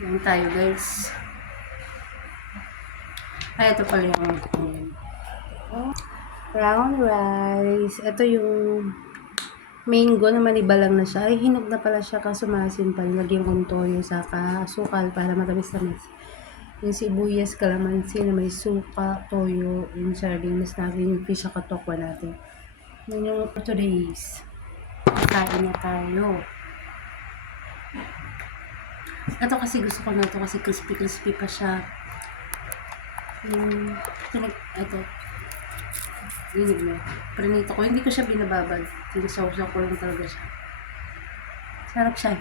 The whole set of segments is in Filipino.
Yan tayo guys. Ay, ito pala yung brown rice. Ito yung mango na manibalang na siya. Ay, hinog na pala siya kaso maasim pa. Lagyan kong toyo saka sukal para matamis-tamis. Yung sibuyas, kalamansi na may suka, toyo, yung sardinas natin, yung fish saka tokwa natin. Yun yung for today's. Kain na tayo. Ito kasi gusto ko na ito kasi crispy-crispy pa siya. Ito. Hinog na. Prinito ko. Hindi ko siya binababad. Tinasawsaw ko lang talaga siya. Sarap siya.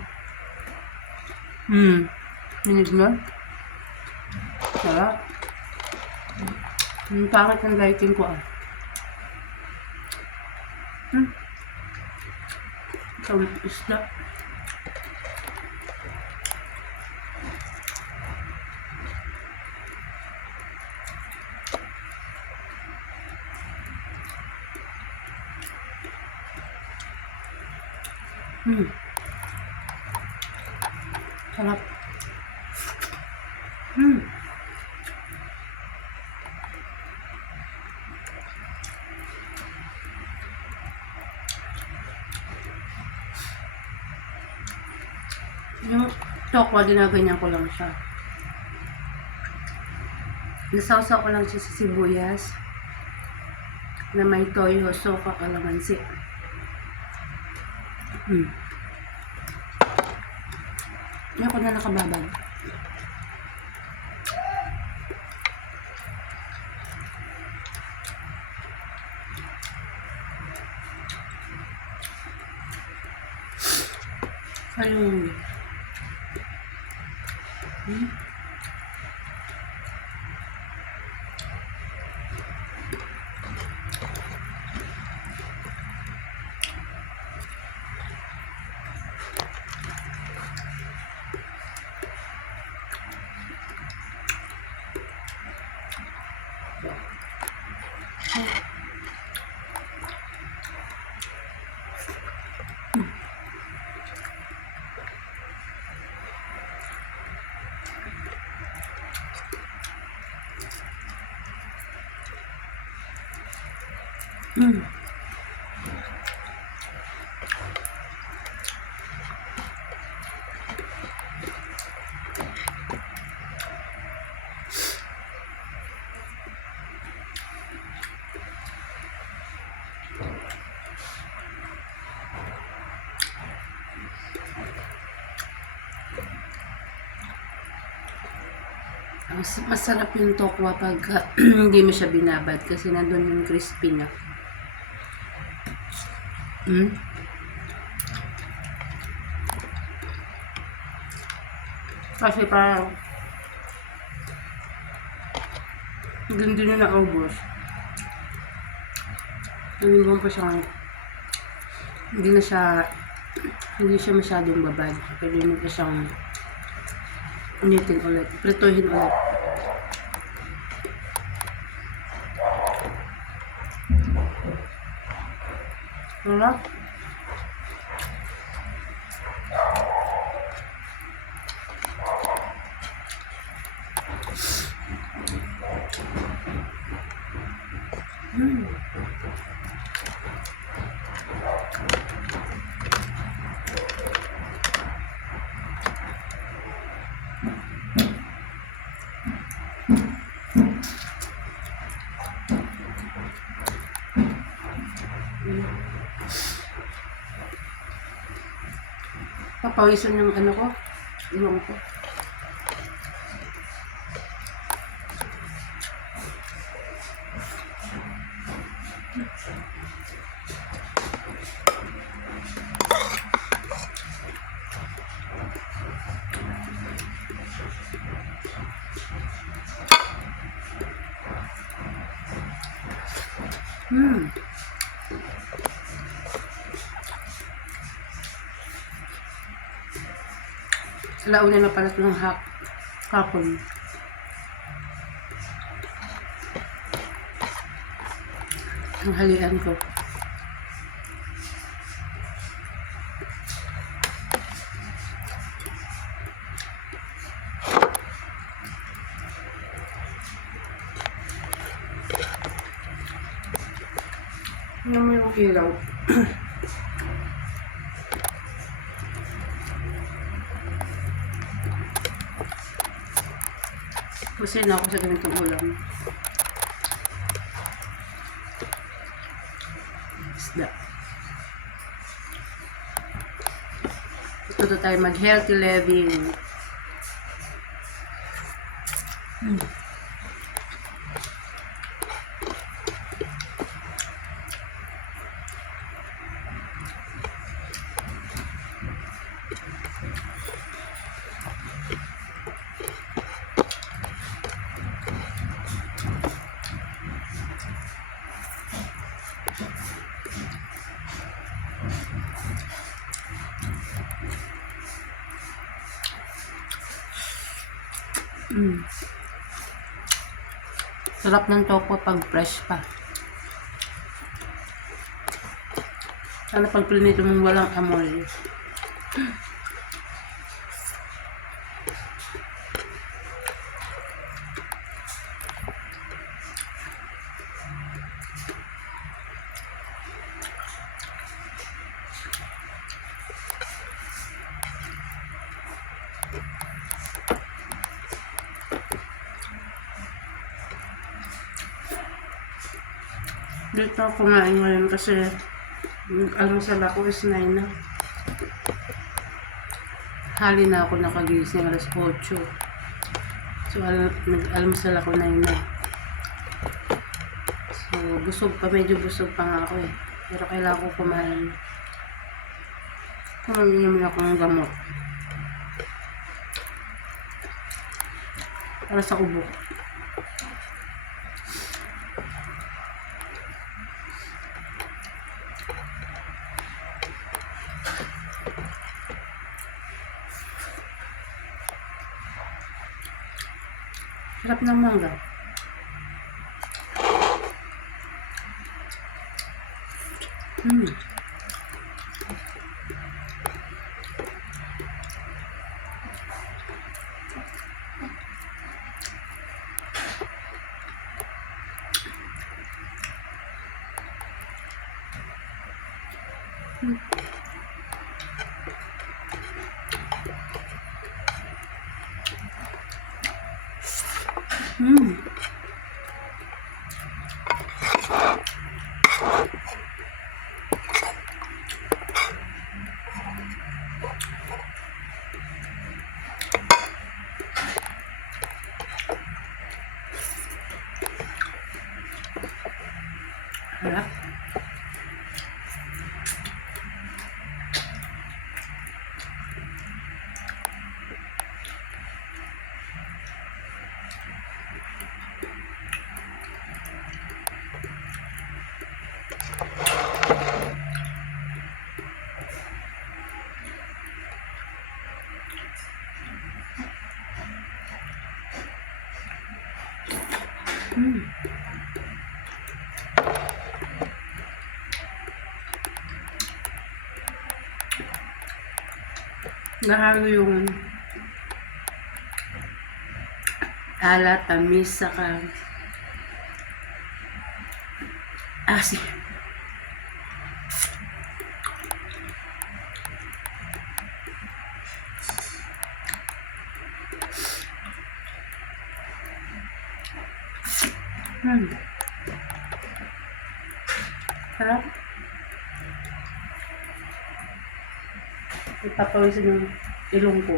Hinog na. Sarap. Yung pangit ng lighting ko Ito isda. Sarap. Yung tokwa, ginaganyan ko lang siya. Nasawsaw ko lang siya sa sibuyas na may toyo, soka, kalamansi. Hindi ako na nakababad. Ayun. Masarap yung tokwa pag hindi mo siya binabad kasi nandun yung crispy niya. Kasi parang hindi na naubos. Nanimbong pa siya ngayon. Hindi siya masyadong babad. Pwede mo pa siyang unitin ulit. Prituhin ulit. Sarap. Papawisan yung ano ko, ilong ko. Launa na pala ito ng hapon. Ang halian ko. Tingnan mo yung ilaw. Kasi na ako sa ganitong ulam. Isda. Gusto tayo mag-healthy living. Sarap ng tofu pag fresh pa. Sana pag prinito mong walang amoy. Dito ako kumain ngayon kasi almusal ako is 9 na. Hali na ako nakagising alas 8. So nag-almusal ako 9 na. So busog pa, medyo busog pa nga ako eh. Pero kailangan ko kumain. Kumain ako ng gamot. Para sa ubo. Sarap ng mangga. Harap. Nahalo yung alat, tamis, saka asin. Sarap. Ipapawisin yung ilong ko.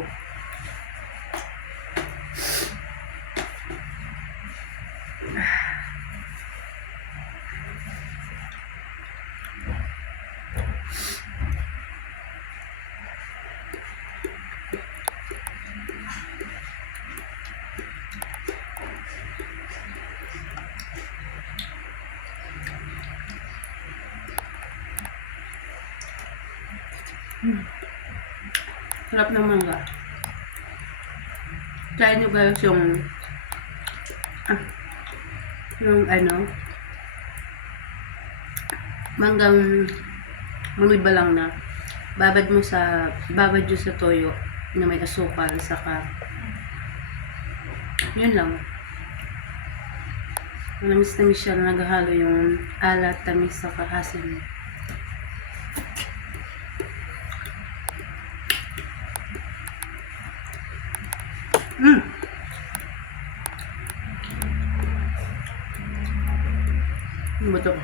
Sarap ng mangga. Try nyo guys yung manggang lumiba lang na babad nyo sa toyo na may asukal, saka yun lang. Manamis-namis siya na naghahalo yung alat, tamis, sa asin. Ano ba ito?